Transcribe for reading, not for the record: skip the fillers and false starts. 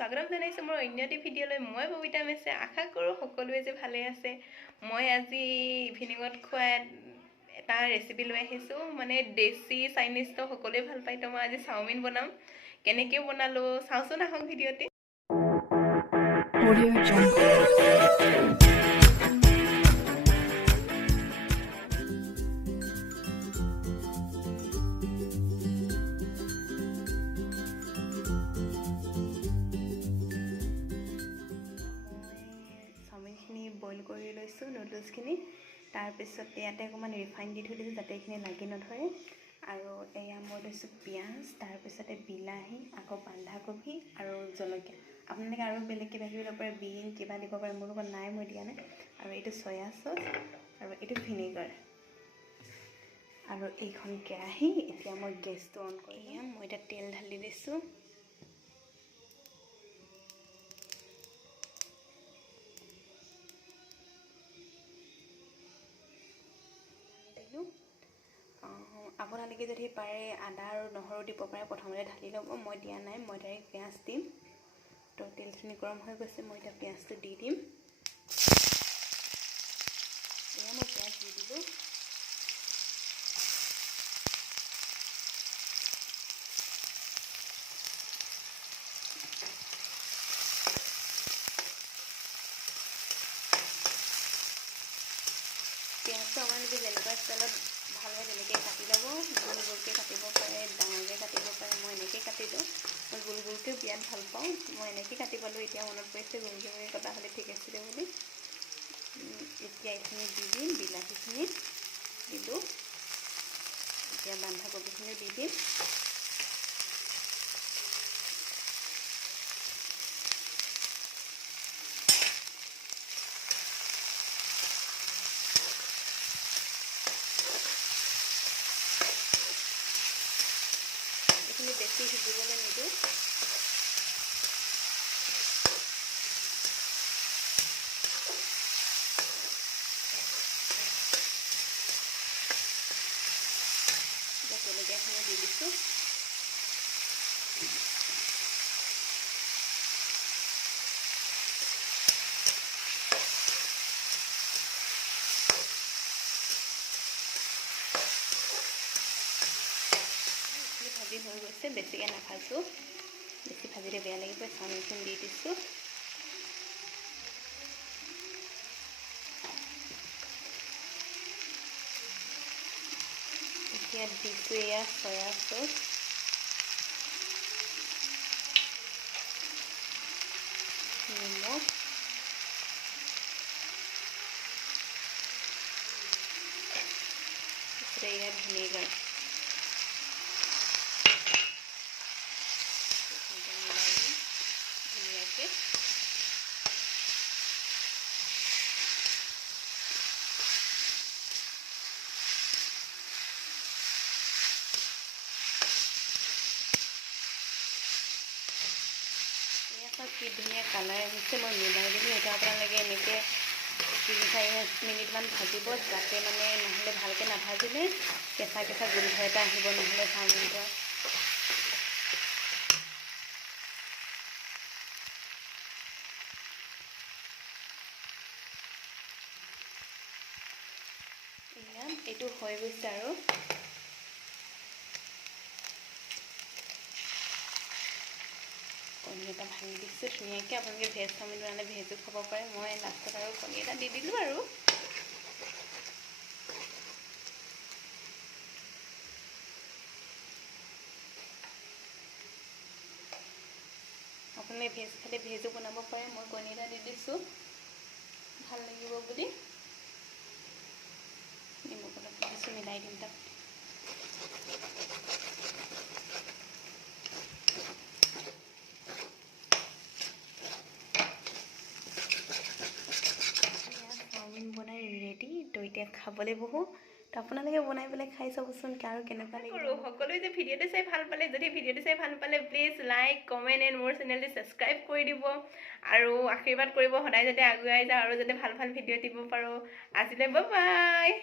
স্বাগতম জনাইছোঁ মোৰ অন্য এটি ভিডিঅ'লৈ। মই ববিতা মেছে। আশা কৰোঁ সকলোৱে যে ভালে আছে। মই আজি ইভিনিঙত খোৱা এটা ৰেচিপি লৈ আহিছোঁ, মানে দেশী চাইনিজটো সকলোৱে ভাল পায়। তো মই আজি চাওমিন বনাম। কেনেকৈ বনালোঁ চাওঁচোন আহক ভিডিঅ'টি। চাওমিনখিনি বইল কৰি লৈছোঁ, নুডলছখিনি। তাৰপিছত ইয়াতে অকণমান ৰিফাইন দি থৈ দিছোঁ যাতে এইখিনি লাগি নধৰে। আৰু এয়া মই লৈছোঁ পিঁয়াজ, তাৰপিছতে বিলাহী, আকৌ বন্ধাকবি আৰু জলকীয়া। আপোনালোকে আৰু বেলেগ কিবা কিবি দিব পাৰে, বিন কিবা দিব পাৰে, মোৰ লগত নাই, মই দিয়া নাই। আৰু এইটো চয়া চচ আৰু এইটো ভিনেগাৰ। আৰু এইখন কেৰাহী। এতিয়া মই গেছটো অন কৰি মই এতিয়া তেল ঢালি দিছোঁ। আপোনালোকে যদি পাৰে আদা আৰু নহৰু দিব পাৰে, প্ৰথমতে ঢালি ল'ব। মই দিয়া নাই, মই ডাইৰেক্ট পিঁয়াজ দিম। তো তেলখিনি গৰম হৈ গৈছে, মই এতিয়া পিঁয়াজটো দি দিম। এয়া মই পিঁয়াজ দি দিলোঁ। পিঁয়াজটো আপোনালোকে যেনেকুৱা ষ্টাইলত ভাল হয় তেনেকৈ কাটি ল'ব। গোল গোলকৈ কাটিব পাৰে, ডাঙৰকৈ কাটিব পাৰে। মই এনেকৈ কাটিলোঁ। মই গোল গোলকৈ বিৰাট ভাল পাওঁ। মই এনেকৈ কাটি পালোঁ। এতিয়া মনত পৰিছে গোল গোলকৈ কটা হ'লে ঠিক আছিলে বুলি। এতিয়া এইখিনি দি দিম, বিলাহীখিনি দিলোঁ। এতিয়া বন্ধাকবিখিনি দি দিম। এইখিনি বেছি সিজিবলৈ নিদিওঁ। জলকীয়াখিনি দি দিছোঁ। ভাজি হৈ গৈছে, বেছিকৈ নাভাজোঁ, বেছি ভাজিলে বেয়া লাগিব। চাওমিনখিনি দি দিছোঁ। এতিয়া দিছোঁ এয়া চয়া চচ, নিমখ, এয়া ভিনেগাৰ। ধুনীয়াকৈ কি ধুনীয়া কালাৰ আহিছে। মই মিলাই দিলোঁ। এতিয়া আপোনালোকে এনেকৈ 3-4 মিনিটমান ভাজিব, যাতে মানে নহ'লে ভালকৈ নাভাজিলে কেঁচা কেঁচা গোন্ধ এটা আহিব, নহ'লে চাওমিনটো। এয়া এইটো হৈ গৈছে আৰু কণী এটা ভাঙি দিছোঁ ধুনীয়াকৈ। আপোনালোকে ভেজ চাওমিন বনালে ভেজো খাব পাৰে। মই লাষ্টত আৰু কণী এটা দি দিলোঁ আৰু। আপোনালোকে ভেজ খালে ভেজো বনাব পাৰে। মই কণী এটা দি দিছোঁ ভাল লাগিব বুলি। নিমখ অলপ দি দিছোঁ, মিলাই দিম তাত। চাওমিন বনাই ৰেডি। তো এতিয়া খাবলৈ বহোঁ। তো আপোনালোকে বনাই পেলাই খাই চাবচোন আৰু কেনেকুৱা লাগিব। সকলোৱে যে ভিডিঅ'টো চাই ভাল পালে, যদি ভিডিঅ'টো চাই ভাল পালে প্লিজ লাইক, কমেণ্ট এণ্ড মোৰ চেনেলটো ছাবস্ক্ৰাইব কৰি দিব। আৰু আশীৰ্বাদ কৰিব সদায় যাতে আগুৱাই যাওঁ আৰু যাতে ভাল ভাল ভিডিঅ' দিব পাৰোঁ। আজিলৈ বাই বাই।